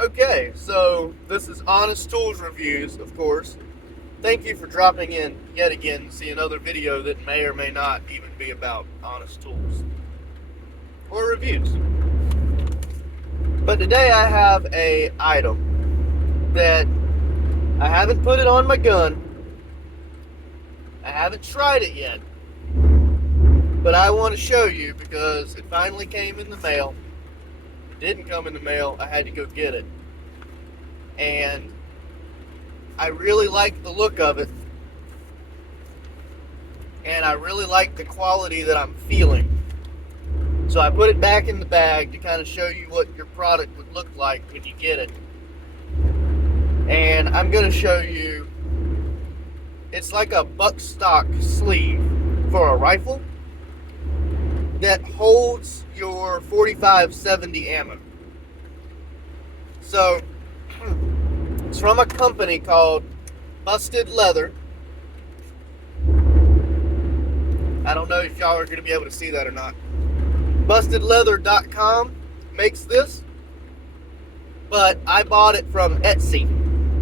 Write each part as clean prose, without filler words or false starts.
Okay, so this is Honest Tools Reviews, of course. Thank you for dropping in yet again to see another video that may or may not even be about honest tools or reviews. But today I have a item that I haven't put it on my gun. I haven't tried it yet. But I want to show you because it finally came in the mail. It didn't come in the mail. I had to go get it. And I really like the look of it. And I really like the quality that I'm feeling. So I put it back in the bag to kind of show you what your product would look like when you get it. And I'm going to show you, it's like a buttstock sleeve for a rifle that holds your 45-70 ammo. So it's from a company called Busted Leather. I don't know if y'all are going to be able to see that or not. BustedLeather.com makes this, but I bought it from Etsy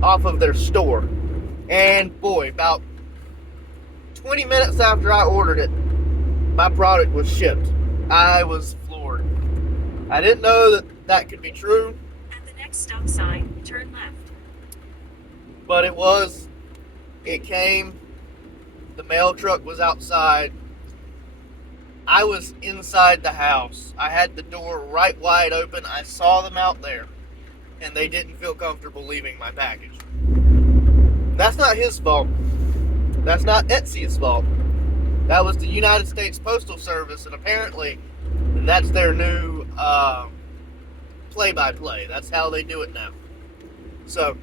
off of their store. And boy, about 20 minutes after I ordered it, my product was shipped. I was floored. I didn't know that that could be true. At the next stop sign, turn left. But it was. It came. The mail truck was outside. I was inside the house. I had the door right wide open. I saw them out there. And they didn't feel comfortable leaving my package. That's not his fault. That's not Etsy's fault. That was the United States Postal Service, and apparently that's their new play-by-play. That's how they do it now. So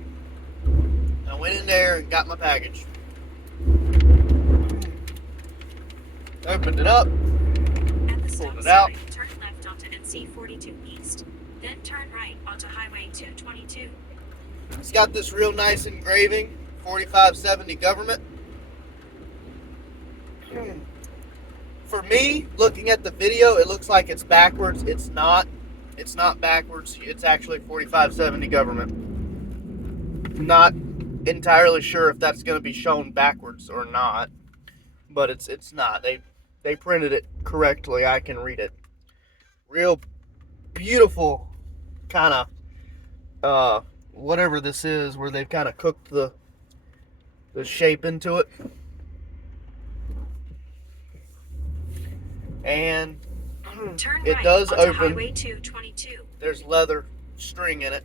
I went in there and got my package. Opened it up. At the stop Pulled it out. sign, turn left onto NC 42 East. Then turn right onto Highway 222. It's got this real nice engraving, 4570 government. For me, looking at the video, it looks like it's backwards. It's not. It's not backwards. It's actually 4570 government. Not entirely sure if that's going to be shown backwards or not, but it's not. They printed it correctly. I can read it. Real beautiful kind of whatever this is, where they've kind of cooked the shape into it. And Turn it right does onto open. Highway 222. There's leather string in it.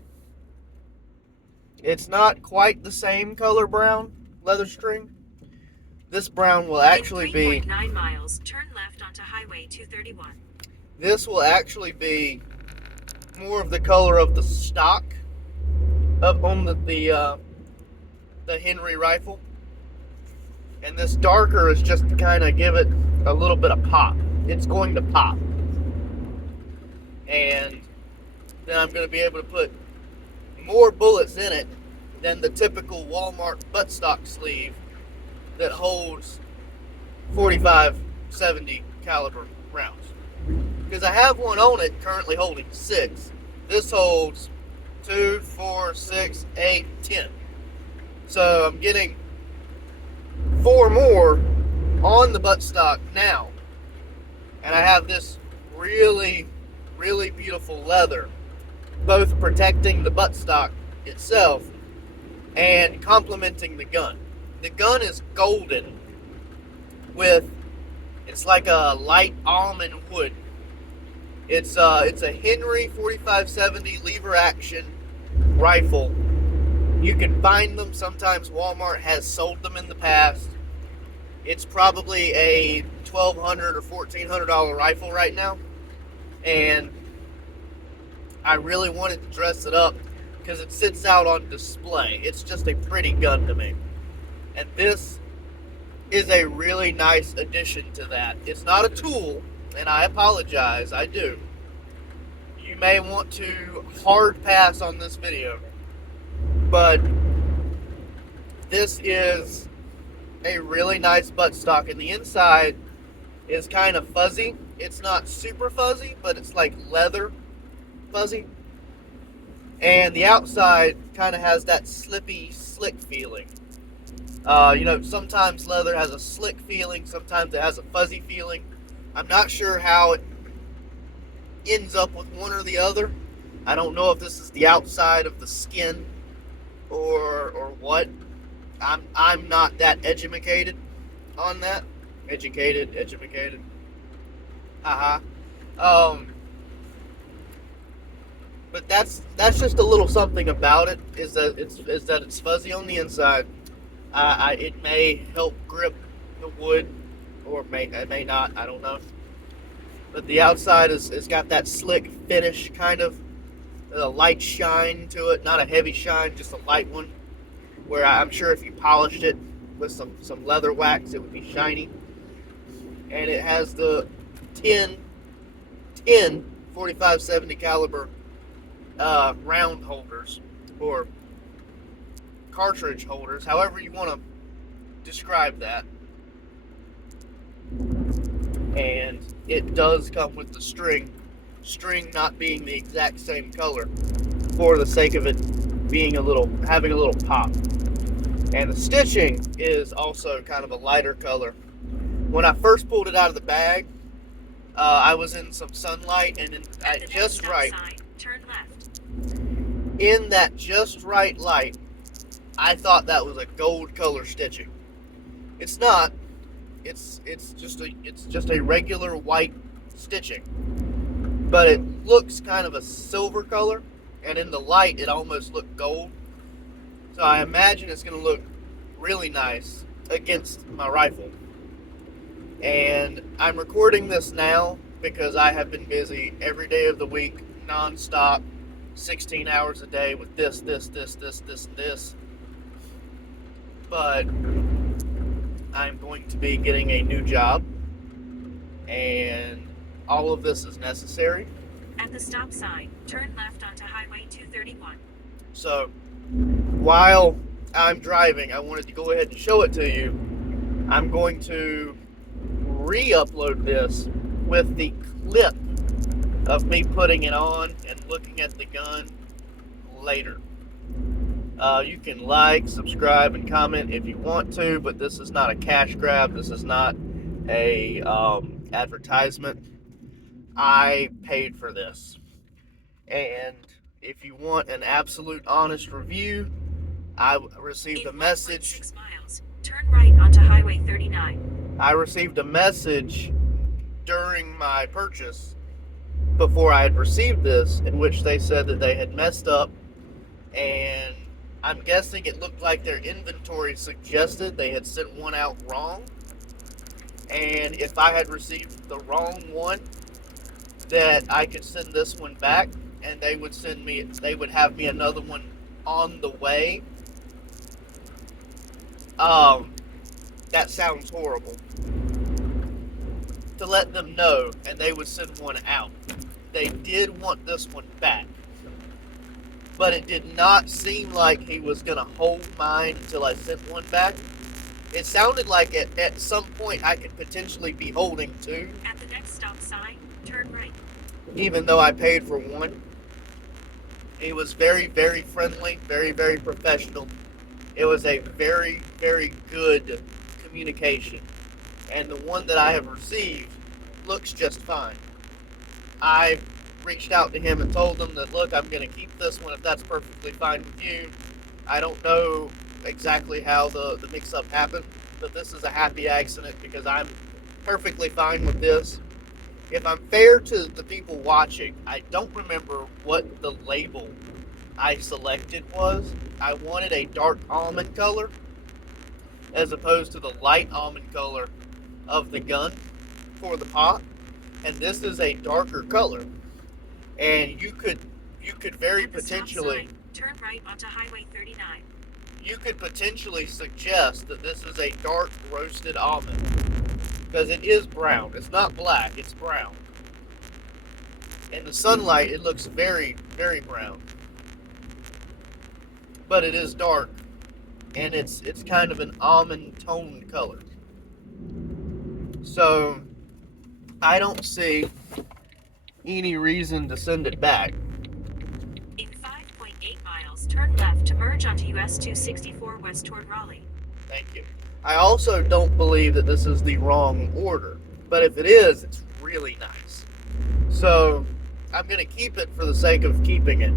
It's not quite the same color brown leather string. This brown will actually be. In 3.9 miles, turn left onto Highway 231. This will actually be more of the color of the stock up on the Henry rifle, and this darker is just to kind of give it a little bit of pop. It's going to pop, and then I'm going to be able to put more bullets in it than the typical Walmart buttstock sleeve that holds 45-70 caliber rounds. Because I have one on it currently holding 6. This holds 2, 4, 6, 8, 10. So I'm getting 4 more on the buttstock now. And I have this really, really beautiful leather, both protecting the buttstock itself and complementing the gun. The gun is golden with, it's like a light almond wood. It's a Henry 4570 lever action rifle. You can find them. Sometimes Walmart has sold them in the past. It's probably a $1,200 or $1,400 rifle right now, and I really wanted to dress it up because it sits out on display. It's just a pretty gun to me, and this is a really nice addition to that. It's not a tool, and I apologize, I do. You may want to hard pass on this video, but this is a really nice buttstock, and the inside is kind of fuzzy. It's not super fuzzy, but it's like leather fuzzy. and the outside kind of has that slippy, slick feeling. Sometimes leather has a slick feeling, sometimes it has a fuzzy feeling. I'm not sure how it ends up with one or the other. I don't know if this is the outside of the skin or what. I'm not that educated on that. Educated. Haha. Um, but that's just a little something about it. Is that it's fuzzy on the inside. It may help grip the wood, or it may not. I don't know. But the outside is got that slick finish, kind of a light shine to it. Not a heavy shine, just a light one. Where I'm sure if you polished it with some leather wax, it would be shiny. And it has the 10 45-70 caliber round holders, or cartridge holders, however you want to describe that. And it does come with the string not being the exact same color, for the sake of it having a little pop. And the stitching is also kind of a lighter color. When I first pulled it out of the bag, I was in some sunlight, and at just right, turn left. in that just right light, I thought that was a gold color stitching. It's not. It's just a regular white stitching, but it looks kind of a silver color, and in the light it almost looked gold. So I imagine it's going to look really nice against my rifle. And I'm recording this now because I have been busy every day of the week, non-stop, 16 hours a day with this. But I'm going to be getting a new job, and all of this is necessary. At the stop sign, turn left onto Highway 231. So, while I'm driving, I wanted to go ahead and show it to you. I'm going to re-upload this with the clip of me putting it on and looking at the gun later. You can like, subscribe, and comment if you want to, but this is not a cash grab. This is not a advertisement. I paid for this. And if you want an absolute honest review, I received a message. 6 miles, turn right onto Highway 39. I received a message during my purchase, before I had received this, in which they said that they had messed up, and I'm guessing it looked like their inventory suggested they had sent one out wrong. And if I had received the wrong one, that I could send this one back, and they would have me another one on the way. That sounds horrible. To let them know, and they would send one out. They did want this one back. But it did not seem like he was going to hold mine until I sent one back. It sounded like at some point I could potentially be holding two. At the next stop sign, turn right. Even though I paid for one. He was very, very friendly, very, very professional. It was a very, very good communication. And the one that I have received looks just fine. I reached out to him and told him that, look, I'm going to keep this one if that's perfectly fine with you. I don't know exactly how the mix-up happened, but this is a happy accident because I'm perfectly fine with this. If I'm fair to the people watching, I don't remember what the label I selected was. I wanted a dark almond color as opposed to the light almond color of the gun for the pop, and this is a darker color. And you could very potentially turn right onto Highway 39. You could potentially suggest that this is a dark roasted almond, because it is brown. It's not black, it's brown. In the sunlight, it looks very, very brown. But it is dark, and it's kind of an almond tone color. So, I don't see any reason to send it back. In 5.9 8 miles, turn left to merge onto US 264 west toward Raleigh. Thank you. I also don't believe that this is the wrong order, but if it is, it's really nice. So I'm going to keep it for the sake of keeping it,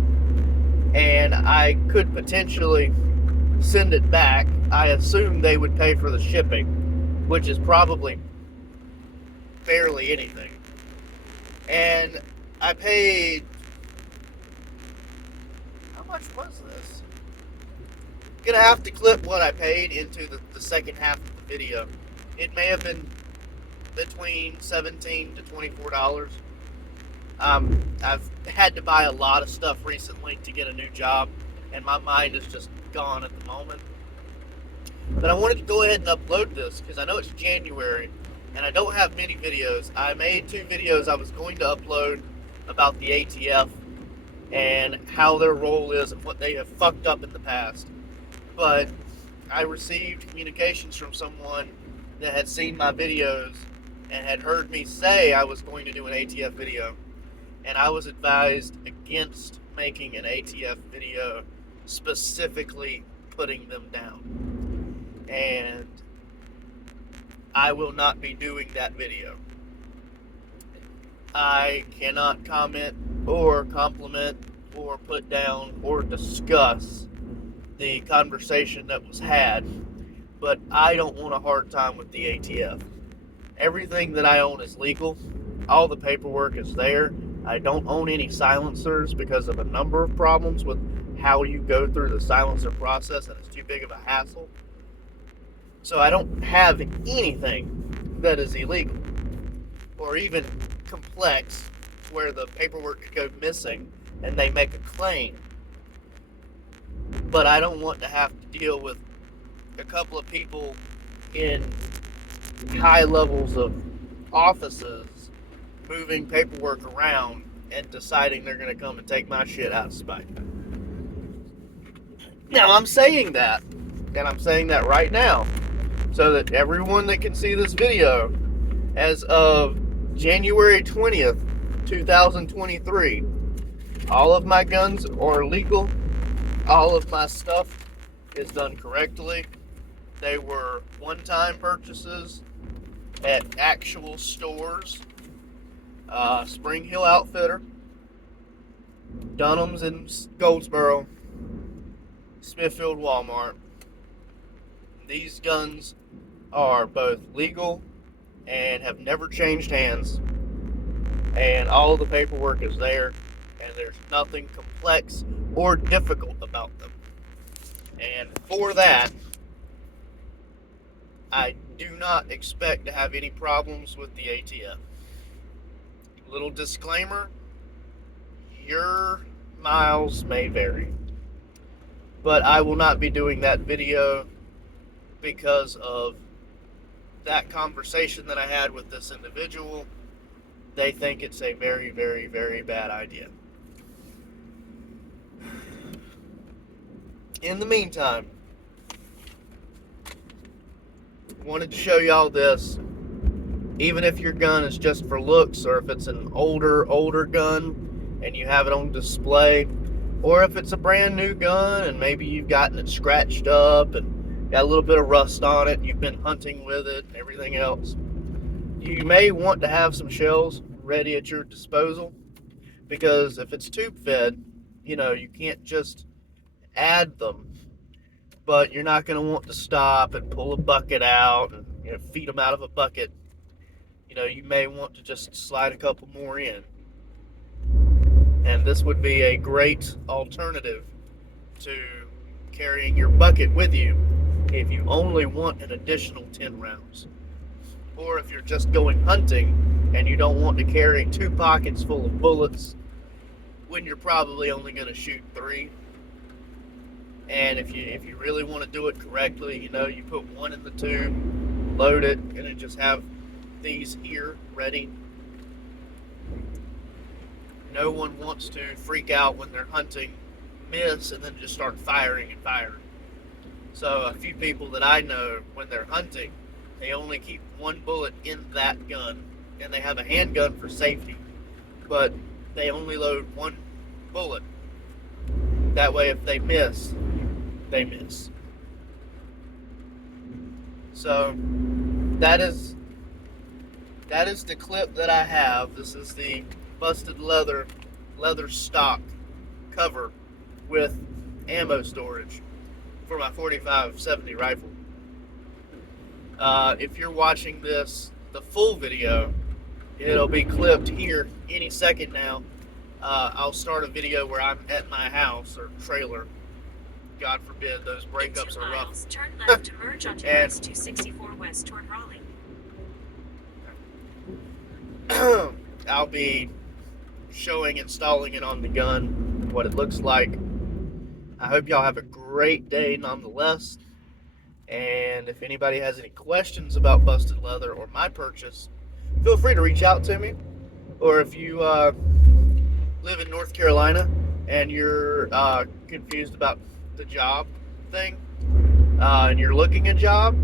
and I could potentially send it back. I assume they would pay for the shipping, which is probably barely anything. And I paid, how much was this? I'm gonna have to clip what I paid into the second half of the video. It may have been between $17 to $24. I've had to buy a lot of stuff recently to get a new job, and my mind is just gone at the moment. But I wanted to go ahead and upload this because I know it's January and I don't have many videos. I made 2 videos I was going to upload about the ATF and how their role is and what they have fucked up in the past. But I received communications from someone that had seen my videos and had heard me say I was going to do an ATF video, and I was advised against making an ATF video specifically putting them down, and I will not be doing that video. I cannot comment or compliment or put down or discuss the conversation that was had, but I don't want a hard time with the ATF. Everything that I own is legal. All the paperwork is there. I don't own any silencers because of a number of problems with how you go through the silencer process, and it's too big of a hassle. So I don't have anything that is illegal or even complex where the paperwork could go missing and they make a claim. But I don't want to have to deal with a couple of people in high levels of offices moving paperwork around and deciding they're going to come and take my shit out of spite. Now, I'm saying that, and I'm saying that right now, so that everyone that can see this video, as of January 20th, 2023, all of my guns are legal. All of my stuff is done correctly. They were one-time purchases at actual stores. Spring Hill Outfitter, Dunham's in Goldsboro, Smithfield Walmart. These guns are both legal and have never changed hands, and all of the paperwork is there, and there's nothing complex or difficult about them. And for that, I do not expect to have any problems with the ATF. Little disclaimer, your miles may vary, but I will not be doing that video because of that conversation that I had with this individual. They think it's a very, very, very bad idea. In the meantime, wanted to show y'all this. Even if your gun is just for looks, or if it's an older gun and you have it on display, or if it's a brand new gun and maybe you've gotten it scratched up and got a little bit of rust on it, and you've been hunting with it and everything else, you may want to have some shells ready at your disposal, because if it's tube fed, you can't just add them, but you're not going to want to stop and pull a bucket out and feed them out of a bucket. You may want to just slide a couple more in. And this would be a great alternative to carrying your bucket with you if you only want an additional 10 rounds. Or if you're just going hunting and you don't want to carry 2 pockets full of bullets when you're probably only going to shoot 3. And if you really want to do it correctly, you put one in the tube, load it, and then just have these here ready. No one wants to freak out when they're hunting, miss, and then just start firing and firing. So a few people that I know, when they're hunting, they only keep 1 bullet in that gun, and they have a handgun for safety, but they only load 1 bullet. That way, if they miss, they miss. So that is the clip that I have. This is the busted leather stock cover with ammo storage for my 45-70 rifle. If you're watching this, the full video, it'll be clipped here any second now. I'll start a video where I'm at my house or trailer. God forbid those breakups are rough. Turn left to merge onto US 264 west toward Raleigh. I'll be showing, installing it on the gun, what it looks like. I hope y'all have a great day nonetheless. And if anybody has any questions about busted leather or my purchase, feel free to reach out to me. Or if you live in North Carolina and you're confused about the job thing and you're looking a job,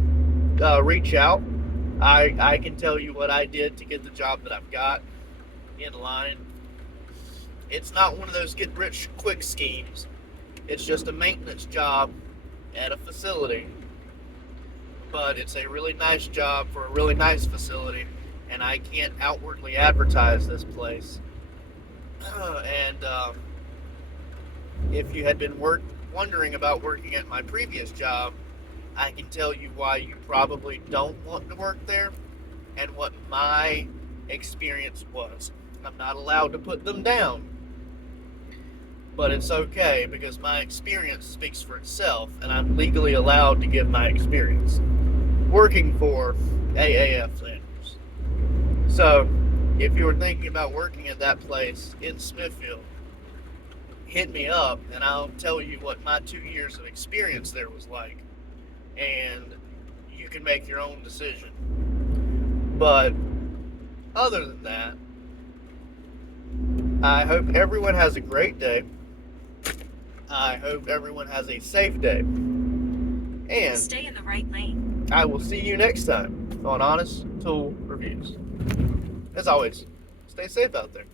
reach out. I can tell you what I did to get the job that I've got in line. It's not one of those get rich quick schemes. It's just a maintenance job at a facility, but it's a really nice job for a really nice facility, and I can't outwardly advertise this place. And if you had been wondering about working at my previous job, I can tell you why you probably don't want to work there and what my experience was. I'm not allowed to put them down, but it's okay because my experience speaks for itself, and I'm legally allowed to give my experience working for AAF standards. So if you were thinking about working at that place in Smithfield, hit me up and I'll tell you what my 2 years of experience there was like, and you can make your own decision. But other than that, I hope everyone has a great day. I hope everyone has a safe day. And stay in the right lane. I will see you next time on Honest Tool Reviews. As always, stay safe out there.